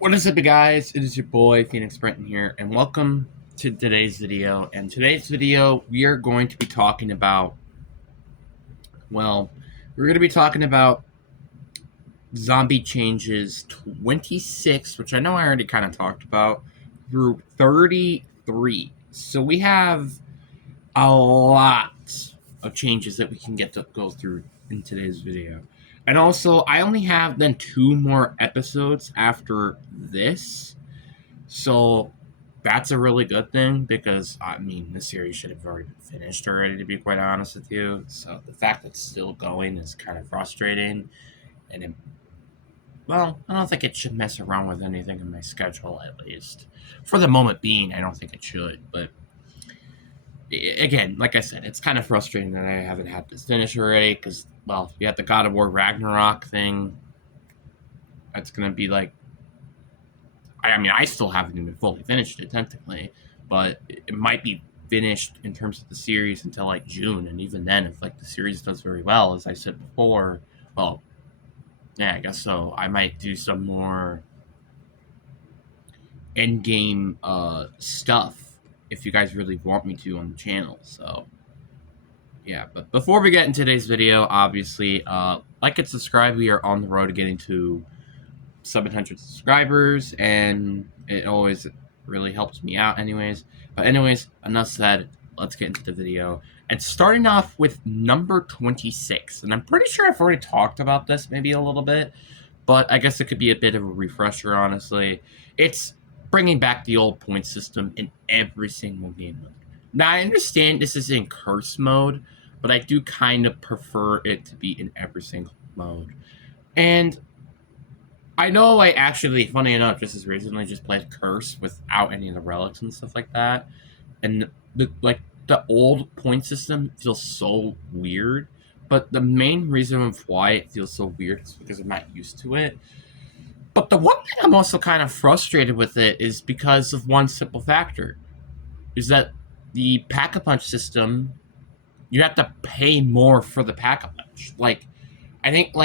What is up, you guys? It is your boy Phoenix Brenton here, and welcome to today's video. And today's video, we are going to be talking about, zombie changes 26, which I know I already kind of talked about, through 33. So we have a lot of changes that we can get to go through in today's video. And also, I only have then 2 more episodes after this. So that's a really good thing because, I mean, the series should have already been finished already, to be quite honest with you. So the fact that it's still going is kind of frustrating. And, I don't think it should mess around with anything in my schedule, at least. For the moment being, I don't think it should. But, again, like I said, it's kind of frustrating that I haven't had this finished already because, you had the God of War Ragnarok thing. That's going to be like, I still haven't even fully finished it, technically, but it might be finished in terms of the series until, like, June, and even then, if, like, the series does very well, as I said before, yeah, I guess so. I might do some more endgame stuff if you guys really want me to on the channel, so, yeah. But before we get into today's video, obviously, like and subscribe. We are on the road to getting to 700 subscribers, and it always really helps me out anyways. But anyways, enough said, let's get into the video. And starting off with number 26, and I'm pretty sure I've already talked about this maybe a little bit, but I guess it could be a bit of a refresher, honestly. It's bringing back the old point system in every single game mode. Now, I understand this is in curse mode, but I do kind of prefer it to be in every single mode. And I know I actually, funny enough, just as recently just played Curse without any of the relics and stuff like that. And the old point system feels so weird. But the main reason of why it feels so weird is because I'm not used to it. But the one thing I'm also kind of frustrated with it is because of one simple factor. Is that the Pack-a-Punch system, you have to pay more for the Pack-a-Punch. I think,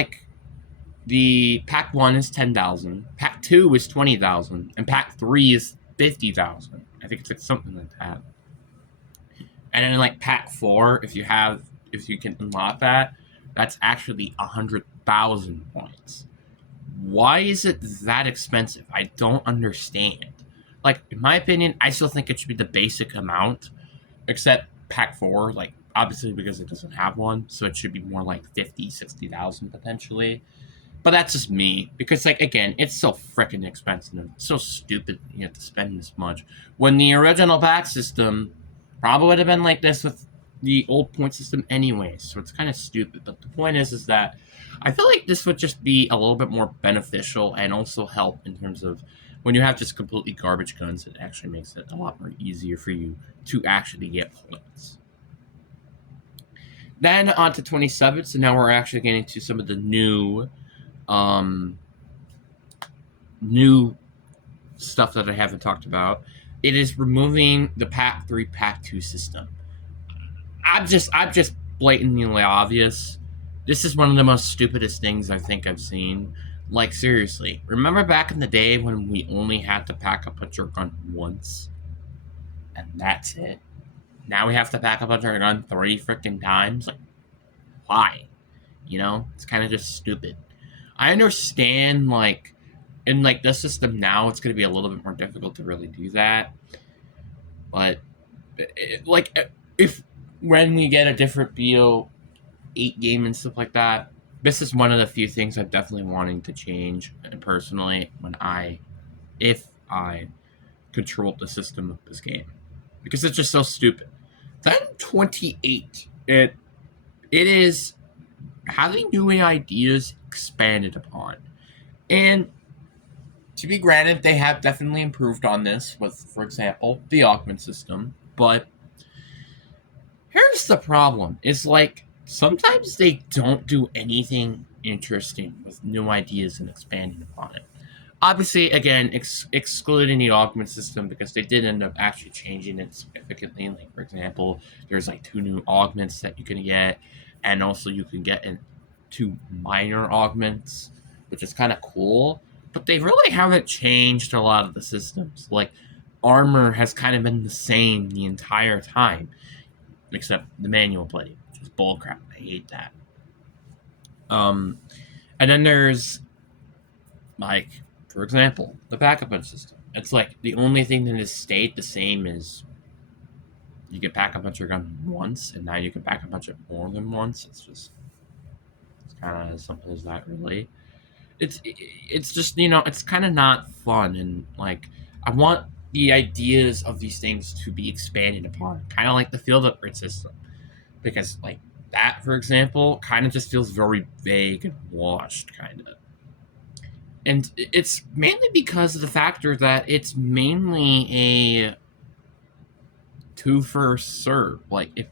the Pack 1 is 10,000, Pack 2 is 20,000, and Pack 3 is 50,000. I think it's like something like that. And then Pack 4, if you can unlock that, that's actually 100,000 points. Why is it that expensive? I don't understand. In my opinion, I still think it should be the basic amount, except Pack 4, obviously because it doesn't have one, so it should be more like 50, 60,000 potentially. But that's just me, because, again, it's so freaking expensive. It's so stupid that you have to spend this much. When the original pack system probably would have been like this with the old point system anyway, so it's kind of stupid. But the point is that I feel like this would just be a little bit more beneficial and also help in terms of when you have just completely garbage guns, it actually makes it a lot more easier for you to actually get points. Then on to 27, so now we're actually getting to some of the new stuff that I haven't talked about. It is removing the Pack 3, Pack 2 system. I'm just blatantly obvious. This is one of the most stupidest things I think I've seen. Seriously, remember back in the day when we only had to pack up a jerk gun once? And that's it. Now we have to pack up a jerk gun 3 freaking times? Why? It's kind of just stupid. I understand, in, this system now, it's going to be a little bit more difficult to really do that. But, when we get a different BO8 game and stuff like that, this is one of the few things I'm definitely wanting to change, personally, if I controlled the system of this game. Because it's just so stupid. Then 28, it is having new ideas expanded upon. And to be granted, they have definitely improved on this with, for example, the augment system. But here's the problem. It's sometimes they don't do anything interesting with new ideas and expanding upon it. Obviously, again, excluding the augment system because they did end up actually changing it significantly. For example, there's 2 new augments that you can get, and also you can get 2 minor augments, which is kind of cool. but they really haven't changed a lot of the systems. Like, armor has kind of been the same the entire time, except the manual plate, which is bullcrap. I hate that. And then there's, like, for example, the pack-a punch system. It's like the only thing that has stayed the same is you can pack a punch your gun once, and now you can pack a punch it more than once. It's kind of as simple as that, really. It's just, it's kind of not fun, and like I want the ideas of these things to be expanded upon, kind of like the field upgrade system, because like that, for example, kind of just feels very vague and washed, kind of. And it's mainly because of the factor that it's mainly a two first serve. Like, if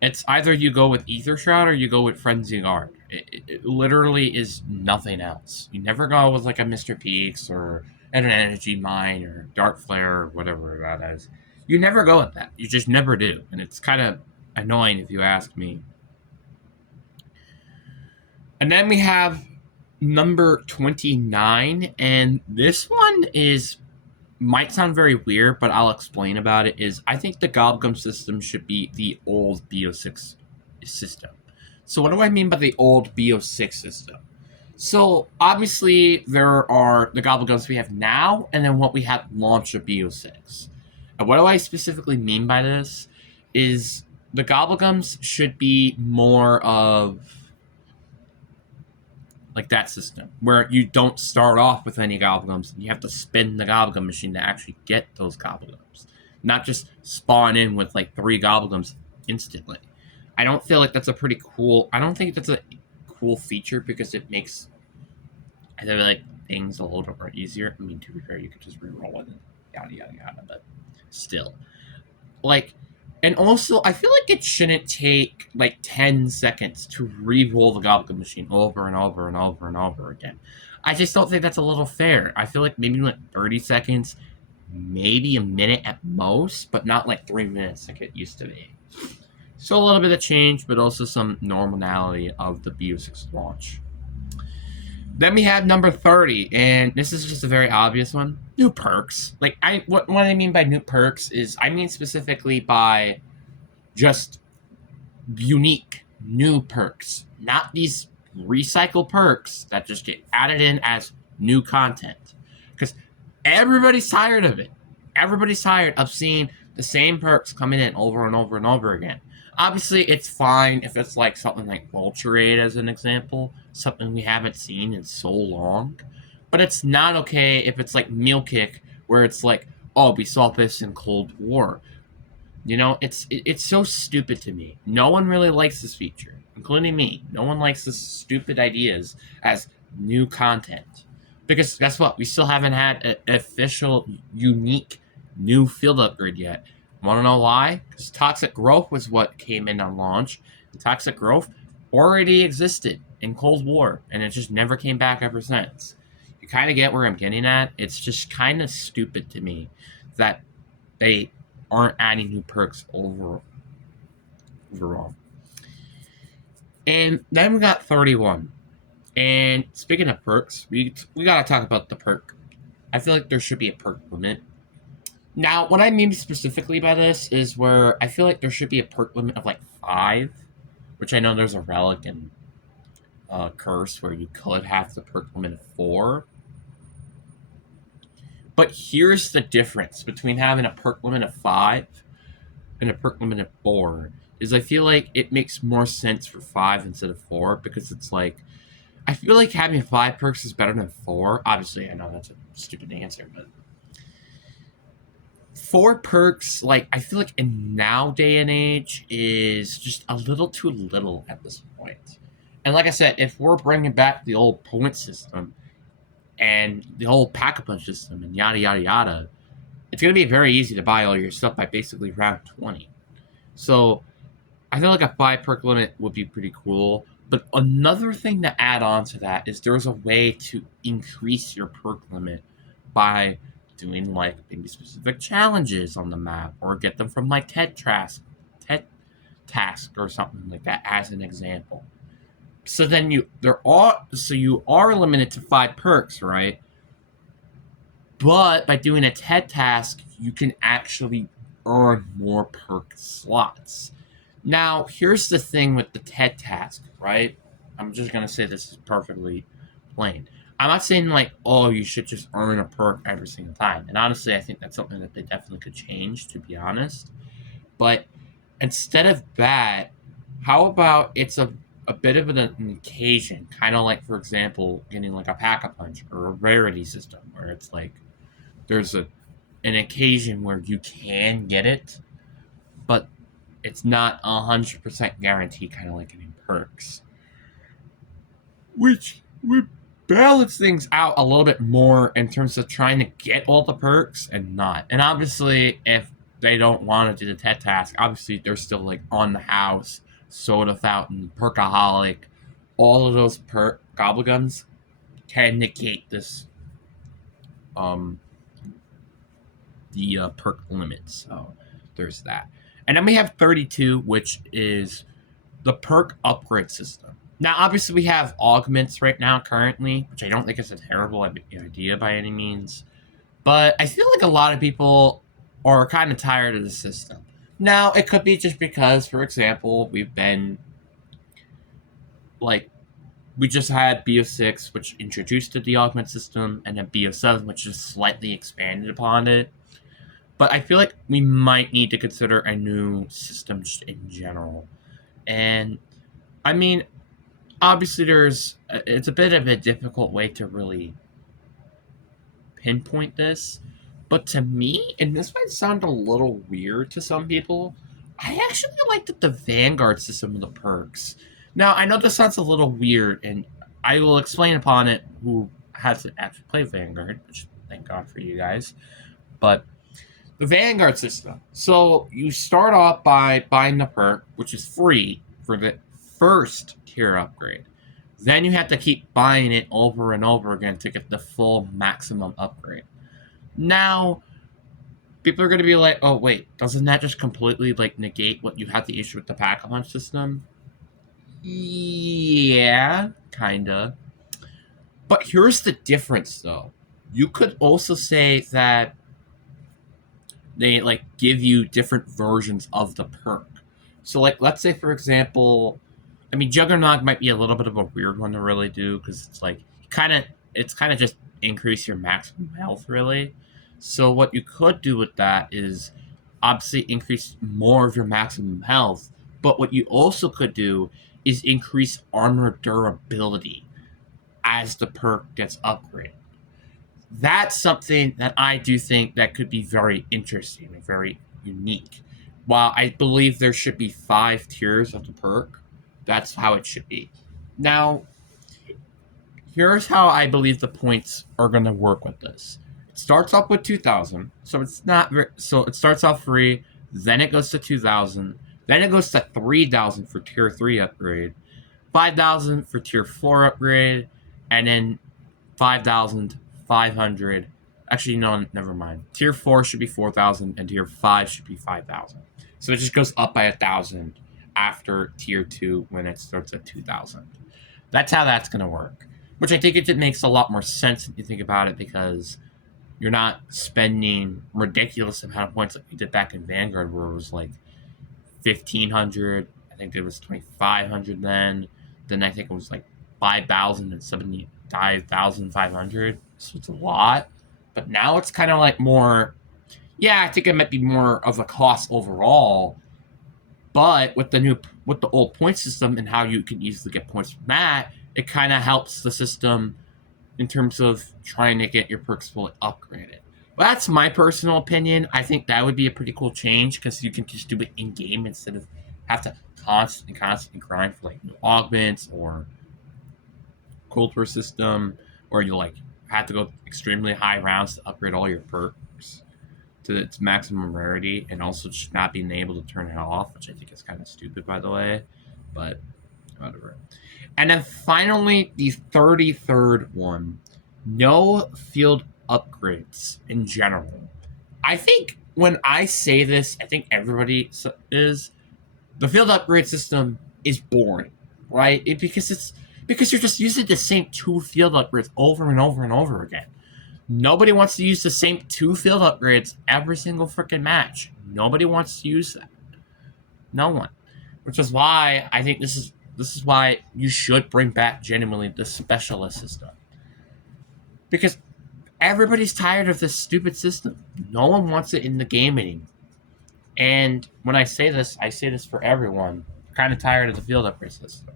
it's either you go with Ether Shroud or you go with Frenzy Guard. It literally is nothing else. You never go with like a Mr. Peaks or an Energy Mine or Dark Flare or whatever that is. You never go with that. You just never do. And it's kind of annoying if you ask me. And then we have number 29, and this one might sound very weird, but I'll explain about it. Is I think the Gobblegum system should be the old b06 system. So what do I mean by the old b06 system? So obviously there are the Gobblegums we have now, and then what we had launch of b06. And what do I specifically mean by this is the Gobblegums should be more of like that system, where you don't start off with any Gobblegums, and you have to spin the Gobblegum machine to actually get those Gobblegums. Not just spawn in with like 3 Gobblegums instantly. I don't feel like that's a pretty cool... I don't think that's a cool feature, because it makes, I feel like, things a little bit more easier. I mean, to be fair, you could just reroll it and yada yada yada, but still. Like, and also, I feel like it shouldn't take, like, 10 seconds to re-roll the Gobblegum machine over and over and over and over again. I just don't think that's a little fair. I feel like maybe, like, 30 seconds, maybe a minute at most, but not, like, 3 minutes like it used to be. So a little bit of change, but also some normality of the b06 launch. Then we have number 30, and this is just a very obvious one. New perks. Like, what I mean by new perks is, I mean specifically by just unique new perks. Not these recycled perks that just get added in as new content. Because everybody's tired of it. Everybody's tired of seeing the same perks coming in over and over and over again. Obviously, it's fine if it's like something like Vulture Aid, as an example. Something we haven't seen in so long. But it's not okay if it's like Meal Kick, where it's like, oh, we saw this in Cold War. You know, it's so stupid to me. No one really likes this feature, including me. No one likes this stupid ideas as new content. Because guess what? We still haven't had an official, unique, new field upgrade yet. Want to know why? Because Toxic Growth was what came in on launch. And Toxic Growth already existed in Cold War, and it just never came back ever since. You kind of get where I'm getting at. It's just kind of stupid to me that they aren't adding new perks overall. And then we got 31. And speaking of perks, we got to talk about the perk. I feel like there should be a perk limit. Now, what I mean specifically by this is where I feel like there should be a perk limit of like 5, which I know there's a relic and curse where you could have the perk limit of 4. But here's the difference between having a perk limit of 5 and a perk limit of 4, is I feel like it makes more sense for 5 instead of 4, because it's like, I feel like having 5 perks is better than 4. Obviously, I know that's a stupid answer, but 4 perks, like, I feel like in now day and age is just a little too little at this point. And like I said, if we're bringing back the old point system and the whole pack-a-punch system and yada yada yada, it's going to be very easy to buy all your stuff by basically round 20. So I feel like a 5 perk limit would be pretty cool. But another thing to add on to that is there's a way to increase your perk limit by doing like maybe specific challenges on the map, or get them from like TED Task or something like that, as an example. So then you are limited to 5 perks, right? But by doing a TED task, you can actually earn more perk slots. Now, here's the thing with the TED task, right? I'm just gonna say this is perfectly plain. I'm not saying like, oh, you should just earn a perk every single time. And honestly, I think that's something that they definitely could change, to be honest. But instead of that, how about it's a bit of an occasion, kind of like, for example, getting like a pack-a-punch or a rarity system, where it's like there's an occasion where you can get it, but it's not 100% guaranteed, kind of like in perks, which would balance things out a little bit more in terms of trying to get all the perks and not. And obviously, if they don't want to do the TED task, obviously they're still like on the house, soda fountain, perkaholic, all of those gobblegums can negate this the perk limit. So there's that. And then we have 32, which is the perk upgrade system. Now, obviously, we have augments right now currently, which I don't think is a terrible idea by any means. But I feel like a lot of people are kind of tired of the system. Now, it could be just because, for example, we've been like, we just had b06, which introduced the augment system, and then b07, which just slightly expanded upon it. But I feel like we might need to consider a new system just in general. And I mean, obviously it's a bit of a difficult way to really pinpoint this, but to me, and this might sound a little weird to some people, I actually like the Vanguard system of the perks. Now, I know this sounds a little weird, and I will explain upon it who hasn't actually played Vanguard, which thank God for you guys. But the Vanguard system. So you start off by buying the perk, which is free for the first tier upgrade. Then you have to keep buying it over and over again to get the full maximum upgrade. Now, people are going to be like, oh, wait, doesn't that just completely like negate what you had the issue with the pack-a-punch system? Yeah, kinda. But here's the difference, though. You could also say that they like give you different versions of the perk. So like, let's say for example, I mean, Juggernog might be a little bit of a weird one to really do because it's like it's kind of just increase your maximum health really. So what you could do with that is obviously increase more of your maximum health, but what you also could do is increase armor durability as the perk gets upgraded. That's something that I do think that could be very interesting and very unique. While I believe there should be 5 tiers of the perk, that's how it should be. Now, here's how I believe the points are going to work with this. It starts off with 2,000, so it's not very, so it starts off free, then it goes to 2,000, then it goes to 3,000 for tier 3 upgrade, 5,000 for tier 4 upgrade, and then 5,500. Actually, no, never mind. Tier 4 should be 4,000, and tier 5 should be 5,000. So it just goes up by 1,000 after tier 2 when it starts at 2,000. That's how that's going to work. Which I think it makes a lot more sense if you think about it, because you're not spending ridiculous amount of points like you did back in Vanguard, where it was like 1,500. I think it was 2,500 then. Then I think it was like 5,000 and 75,500. So it's a lot. But now it's kind of like more, yeah, I think it might be more of a cost overall. But with the old point system and how you can easily get points from that, it kind of helps the system in terms of trying to get your perks fully upgraded. But that's my personal opinion. I think that would be a pretty cool change because you can just do it in game instead of have to constantly grind for like new augments or cold war system, or you like have to go extremely high rounds to upgrade all your perks to its maximum rarity, and also just not being able to turn it off, which I think is kind of stupid, by the way. But whatever. And then finally, the 33rd one, no field upgrades in general. I think when I say this, I think everybody is, the field upgrade system is boring, right? Because you're just using the same 2 field upgrades over and over and over again. Nobody wants to use the same 2 field upgrades every single freaking match. Nobody wants to use that. No one. Which is why I think this is why you should bring back genuinely the specialist system. Because everybody's tired of this stupid system. No one wants it in the game anymore. And when I say this for everyone. I'm kind of tired of the field upgrade system.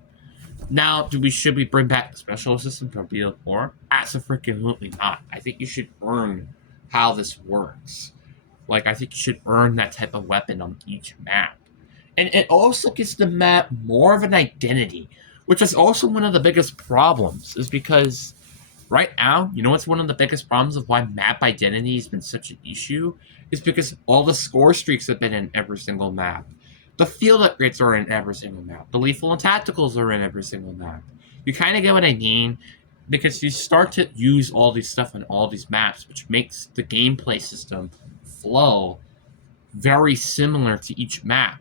Now, should we bring back the specialist system for BO4? Absolutely not. I think you should earn how this works. Like, I think you should earn that type of weapon on each map. And it also gives the map more of an identity, which is also one of the biggest problems, is because right now, you know what's one of the biggest problems of why map identity has been such an issue? Is because all the score streaks have been in every single map. The field upgrades are in every single map. The lethal and tacticals are in every single map. You kind of get what I mean? Because you start to use all these stuff on all these maps, which makes the gameplay system flow very similar to each map.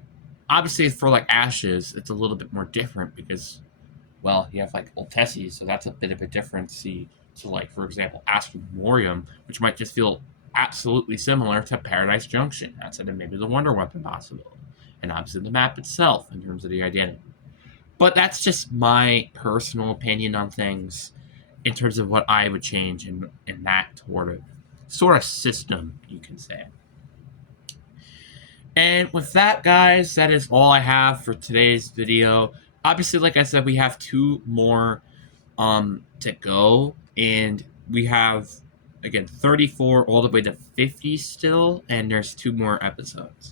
Obviously, for like Ashes, it's a little bit more different because, well, you have like Old Tessie, so that's a bit of a difference. To like, for example, Astra Memoriam, which might just feel absolutely similar to Paradise Junction. That's it, and maybe the Wonder Weapon possibility. And obviously the map itself in terms of the identity. But that's just my personal opinion on things in terms of what I would change in that sort of system, you can say. And with that, guys, that is all I have for today's video. Obviously, like I said, we have 2 more to go, and we have, again, 34 all the way to 50 still, and there's 2 more episodes.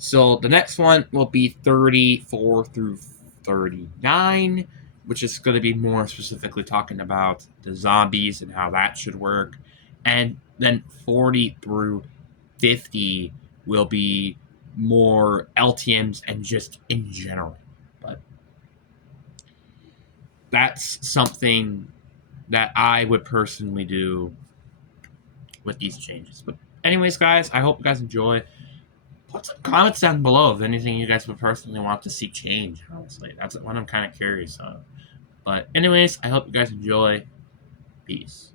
So the next one will be 34 through 39, which is going to be more specifically talking about the zombies and how that should work. And then 40 through 50 will be more LTMs and just in general. But that's something that I would personally do with these changes. But anyways, guys, I hope you guys enjoy. Put some comments down below of anything you guys would personally want to see change, honestly. That's what I'm kind of curious on. But anyways, I hope you guys enjoy. Peace.